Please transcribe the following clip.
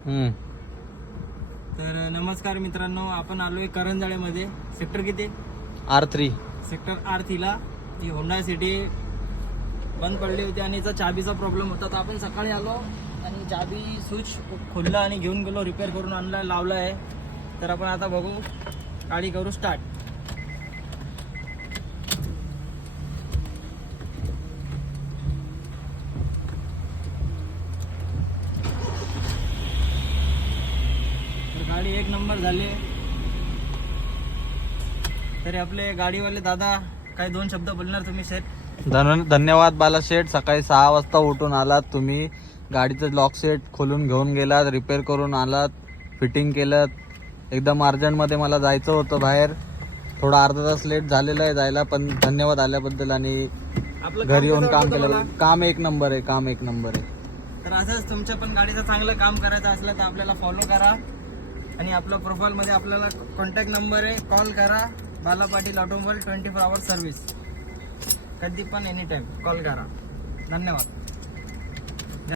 तर नमस्कार मित्रांनो, आपण आलोय करंजाळेमध्ये. सेक्टर किती? R3. सेक्टर R3 ला ही होंडा सिटी बंद पडली होती आणि याचा चाबीचा प्रॉब्लेम होता. तर आपण सकाळी आलो आणि चाबी स्विच खोलला आणि घेऊन गेलो, रिपेअर करून आणला, लावला आहे. तर आपण आता बघू, गाडी करू स्टार्ट. गाडी एक नंबर झाली. तरी आपले गाडीवाले दादा काही दोन शब्द बोलणार तुम्ही शेठ? धन्यवाद बालाशेठ. सकाळी 6 वाजता उठून आलात तुम्ही, गाडीचं लॉक सेट खोलून घेऊन गेलात, रिपेअर करून आलात, फिटिंग केलं. एकदम अर्जंटमध्ये मला जायचं होतं बाहेर, थोडा अर्धा तास लेट झालेला आहे जायला, पण धन्यवाद आल्याबद्दल. आणि आपलं घरी येऊन कसं काम वाटतं केलं. तुम्हाला? काम एक नंबर आहे, काम एक नंबर आहे. तर असंच तुमच्या पण गाडीचं चांगलं काम करायचं असलं तर आपल्याला फॉलो करा आणि आपल्या प्रोफाईलमध्ये आपल्याला कॉन्टॅक्ट नंबर आहे, कॉल करा. बाला पाटील ऑटोमोबाईल 24 आवर सर्व्हिस. कधी पण एनी टाइम कॉल करा. धन्यवाद.